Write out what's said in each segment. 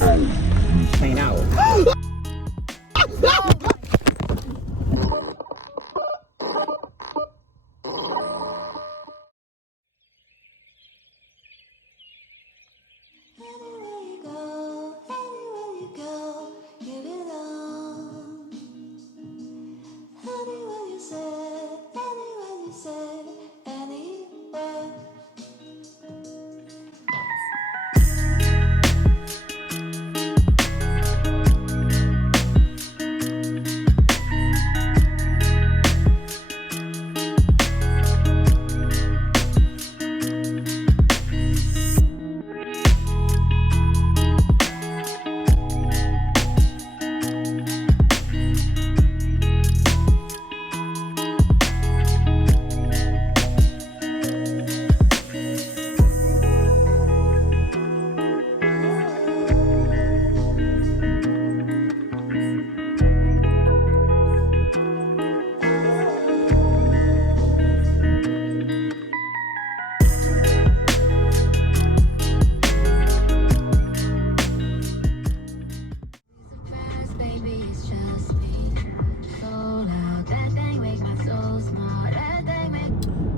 Clean out.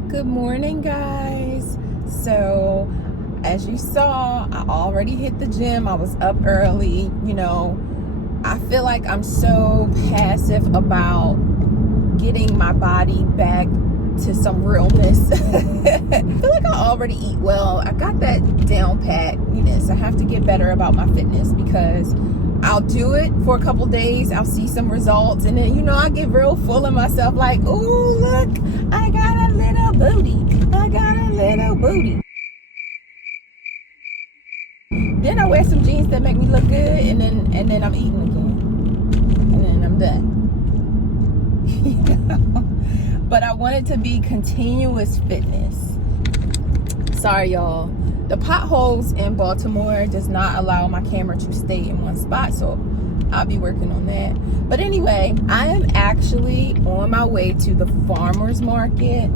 Good morning, guys. So as you saw, I already hit the gym. I was up early. You know, I feel like I'm so passive about getting my body back to some realness. I feel like I already eat well. I got that down pat. I have to get better about my fitness because I'll do it for a couple days. I'll see some results, and then I get real full of myself, like, oh, look, I got a little booty. I got a little booty. Then I wear some jeans that make me look good, and then I'm eating again, and then I'm done. But I want it to be continuous fitness. Sorry, y'all. The potholes in Baltimore does not allow my camera to stay in one spot, so I'll be working on that. But anyway, I am actually on my way to the farmer's market.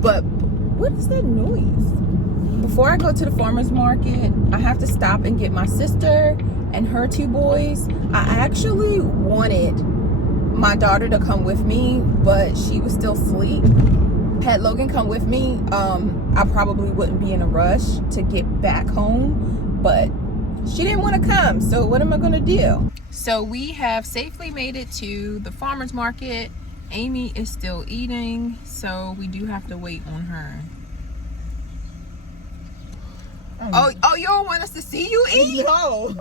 But what is that noise? Before I go to the farmer's market, I have to stop and get my sister and her two boys. I actually wanted my daughter to come with me, but she was still asleep. Had Logan come with me, I probably wouldn't be in a rush to get back home, but she didn't want to come, so what am I gonna do? So we have safely made it to the farmer's market. Amy is still eating, so we do have to wait on her. Oh, you don't want us to see you eat? No.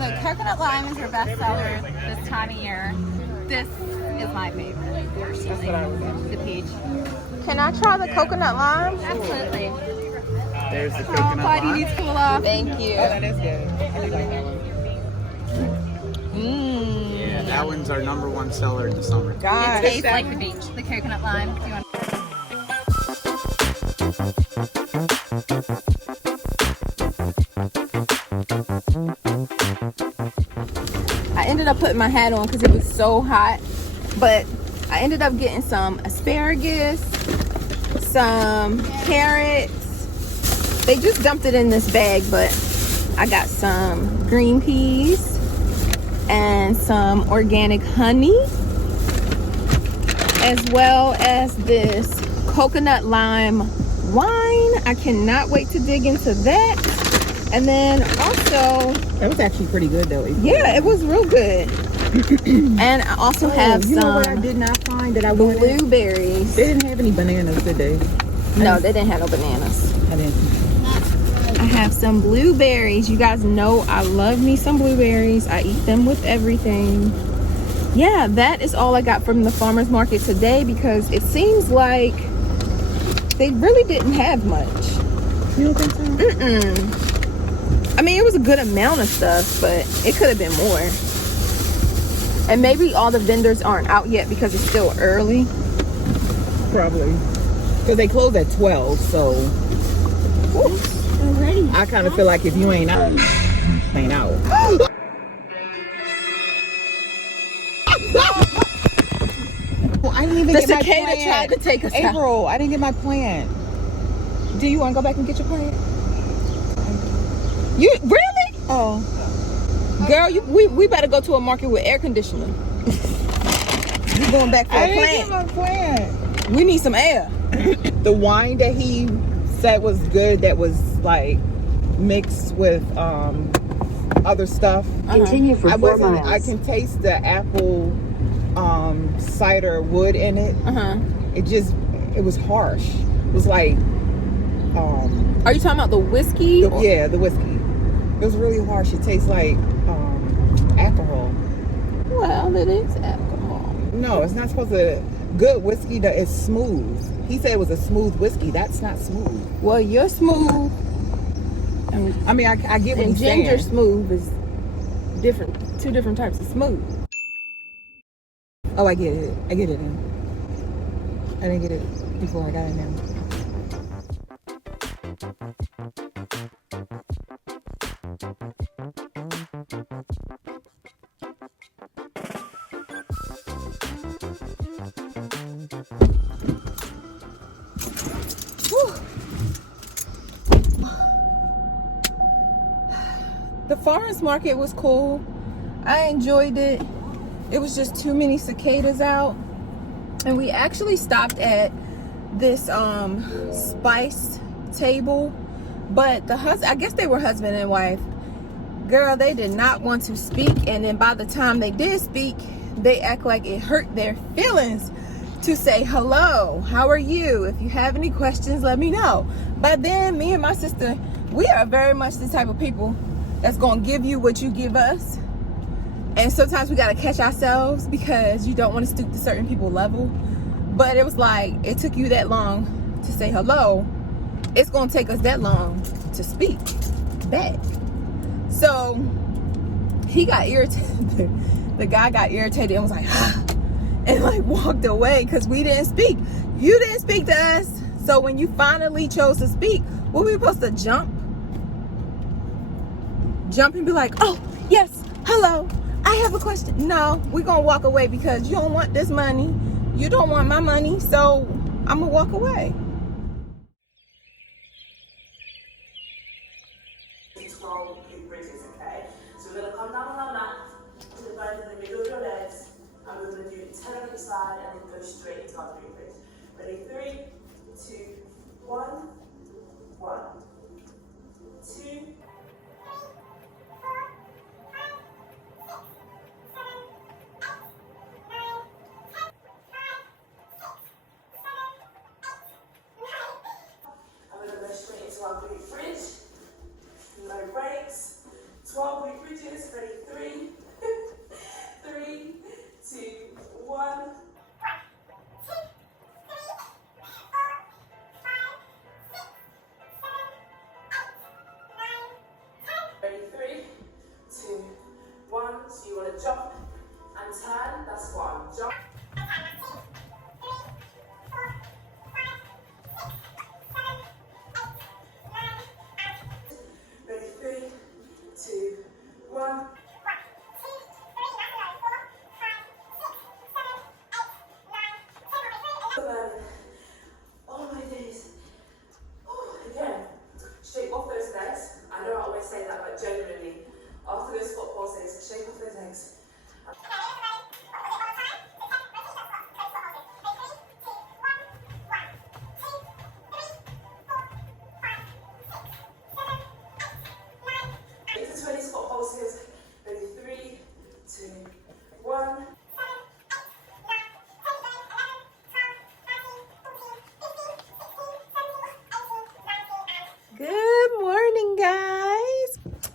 The coconut lime is your best seller this time of year. This is my favorite, personally. The peach. Can I try the coconut lime? Absolutely. There's the coconut Clyde, you lime. need to cool off. Thank you. Oh, that is good. I do like that one. Yeah, that one's our #1 seller in the summer. God, It tastes like the beach, the coconut lime. Do you want I ended up putting my hat on because it was so hot, but I ended up getting some asparagus, some carrots. They just dumped it in this bag, but I got some green peas and some organic honey, as well as this coconut lime wine. I cannot wait to dig into that. And then also, That was actually pretty good though. yeah, it was real good. And I also have you know what I some did not find that I wanted? blueberries. They didn't have any any bananas, did they? No, they didn't have no bananas. I didn't. I have some blueberries. You guys know I love me some blueberries. I eat them with everything. Yeah, that is all I got from the farmer's market today because it seems like they really didn't have much. You don't think so? Mm-mm. I mean, it was a good amount of stuff, but it could have been more. And maybe all the vendors aren't out yet because it's still early. Probably. Because they close at 12, so Already. I kind of feel like if you ain't out, ain't out. I didn't even The get my cicada plant. tried to take us out. April, I didn't get my plant. Do you want to go back and get your plant? You really? Oh. Girl, we better go to a market with air conditioning. You going back for I a didn't plant? get my plant. We need some air. The wine that he said was good, that was like mixed with other stuff. Continue for 4 miles. I can taste the apple cider wood in it. It was harsh. It was like Are you talking about the whiskey? yeah, the whiskey. It was really harsh. It tastes like alcohol. Well, it is alcohol. No, it's not supposed to. Good whiskey that is smooth. He said it was a smooth whiskey. That's not smooth. Well, you're smooth. I mean, I get what And he's ginger saying. smooth is different. Two different types of smooth. Oh, I get it. I get it now. I didn't get it before I got it now. The farmer's market was cool. I enjoyed it. It was just too many cicadas out. And we actually stopped at this spice table. But I guess they were husband and wife. Girl, they did not want to speak. And then by the time they did speak, they act like it hurt their feelings to say hello, how are you? If you have any questions, let me know. But then me and my sister, we are very much the type of people that's gonna give you what you give us. And sometimes we gotta catch ourselves because you don't want to stoop to certain people's level. But it was like, it took you that long to say hello. It's gonna take us that long to speak back. So he got irritated. The guy got irritated and was like, and like walked away because we didn't speak. You didn't speak to us. So when you finally chose to speak, what were we supposed to jump and be like, oh yes, hello, I have a question? No, we're gonna walk away because you don't want this money, you don't want my money, so I'm gonna walk away. 12 bridges, okay? So we're gonna come down on our mat, put the bone in the middle of your legs, and we're gonna do 10 on each side and then go straight into our 3 bridge. Ready? 3, 2, 1, 1, 2.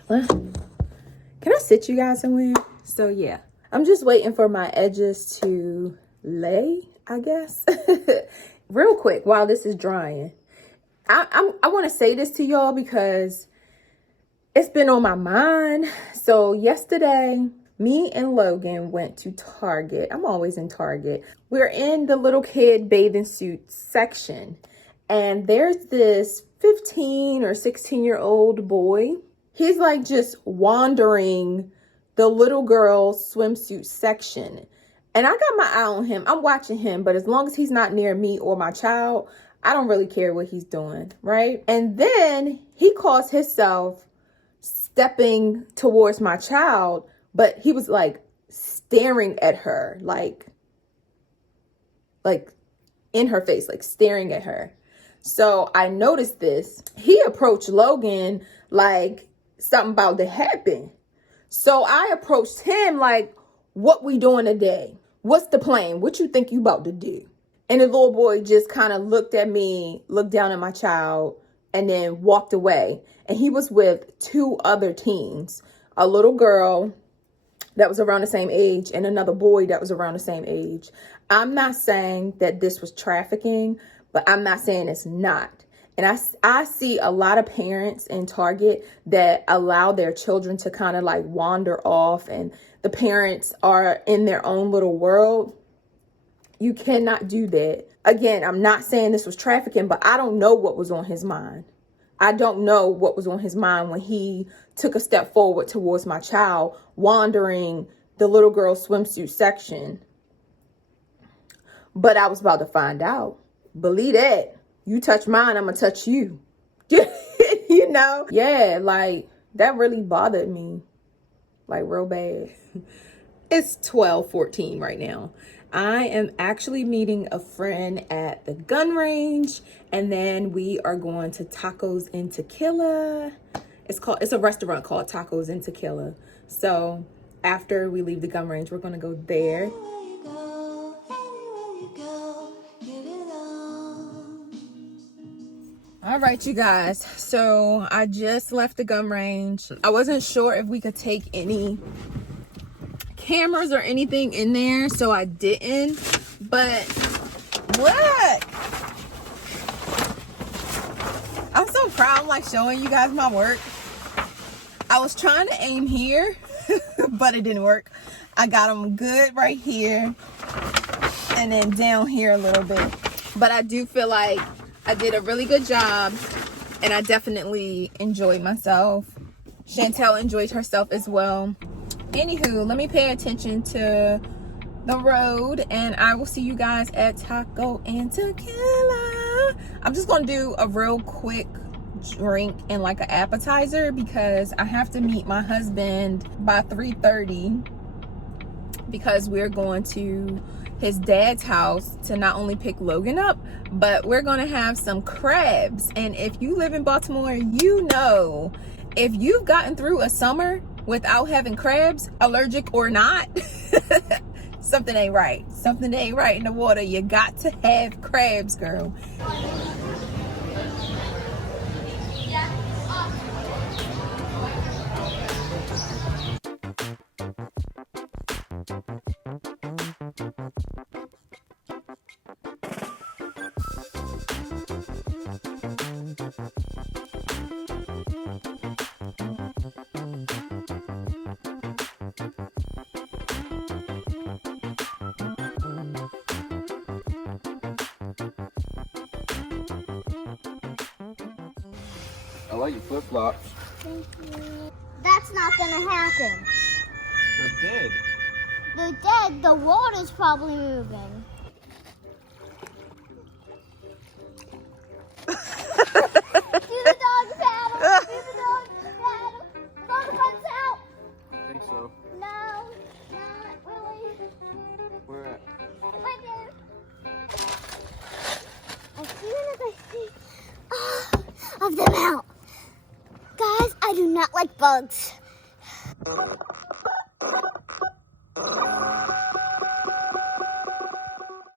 Can I sit you guys somewhere? So yeah, I'm just waiting for my edges to lay, I guess. Real quick while this is drying. I want to say this to y'all because it's been on my mind. So yesterday, me and Logan went to Target. I'm always in Target. We're in the little kid bathing suit section. And there's this 15 or 16-year-old boy. He's like just wandering the little girl swimsuit section. And I got my eye on him. I'm watching him, but as long as he's not near me or my child, I don't really care what he's doing, right? And then he calls himself stepping towards my child, but he was like staring at her, like in her face, like staring at her. So I noticed this. He approached Logan like something about to happen. So I approached him like, what we doing today? What's the plan? What you think you about to do? And the little boy just kind of looked at me, looked down at my child, and then walked away. And he was with two other teens, a little girl that was around the same age and another boy that was around the same age. I'm not saying that this was trafficking, but I'm not saying it's not. And I see a lot of parents in Target that allow their children to kind of like wander off, and the parents are in their own little world. You cannot do that. Again, I'm not saying this was trafficking, but I don't know what was on his mind. I don't know what was on his mind when he took a step forward towards my child, wandering the little girl's swimsuit section. But I was about to find out. Believe that. You touch mine, I'm going to touch you. You know? Yeah, like, that really bothered me. Like, real bad. It's 12:14 right now. I am actually meeting a friend at the gun range, and then we are going to Tacos and Tequila. It's a restaurant called Tacos and Tequila. So after we leave the gun range, we're going to go there. All right, you guys. So I just left the gun range. I wasn't sure if we could take any cameras or anything in there, so I didn't. But what? I'm so proud. I'm like showing you guys my work. I was trying to aim here, but it didn't work. I got them good right here and then down here a little bit. But I do feel like I did a really good job, and I definitely enjoyed myself. Chantel enjoyed herself as well. Anywho, let me pay attention to the road, and I will see you guys at Taco and Tequila. I'm just gonna do a real quick drink and like an appetizer because I have to meet my husband by 3:30 because we're going to his dad's house to not only pick Logan up, but we're gonna have some crabs. And if you live in Baltimore, you know, if you've gotten through a summer without having crabs, allergic or not, something ain't right. Something ain't right in the water. You got to have crabs, girl. I like your flip-flops. Thank you. That's not gonna happen. They're dead. They're dead. The water's probably moving. Do the dog paddle. Do the dog paddle. Dog comes out. I think so. No, not really. Where at? Right there. As soon as I see of them out. Guys, I do not like bugs.